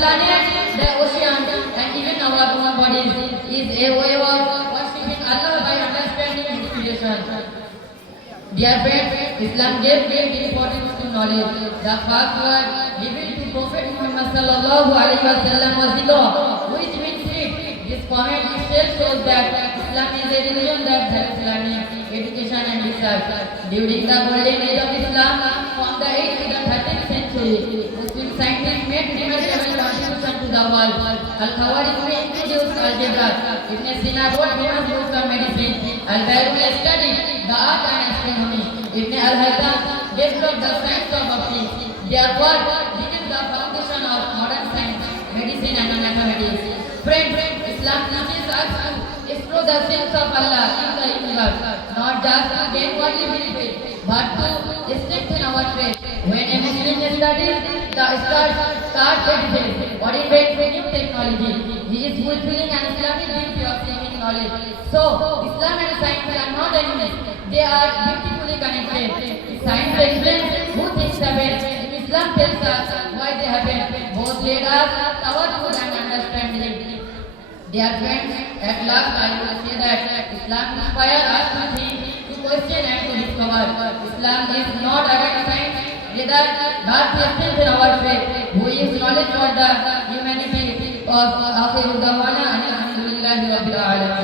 planet, the ocean, and even our own bodies is a way of worshipping Allah by understanding His creation. Dear friends, Islam gave great importance to knowledge. The first word revealed to Prophet Muhammad sallallahu alaihi wasallam was the law, which means it. This comment itself shows that Islam is a religion that helps learning, education and research. During the golden age of Islam, from the 8th to the 13th century, Muslim scientists made remarkable contribution to the world. Al-Khawarizmi introduced algebra. Ibn Sina wrote famous books of medicine. Al-Biruni studied the art and astronomy. Ibn al-Haytham developed the science of optics. Their work became the foundation of modern science, medicine and mathematics. Friends, Islam teaches us to explore the sense of Allah in the universe, not just to gain worldly benefit, but to strengthen our faith. When a Muslim studies the stars edifice or invents new technology, he is fulfilling an Islamic duty of seeking knowledge. So, Islam and science are not enemies, they are beautifully connected. Science explains who things happen, Islam tells us why they happen. Both lead us toward good and understanding. Dear friends, at last I will say that Islam inspires us to think, to question and to discover. Islam is not against science, rather but to strengthen our faith, who is knowledge for the humanity of Akhiru Dawana and Alhamdulillahi Rabbil Alamin.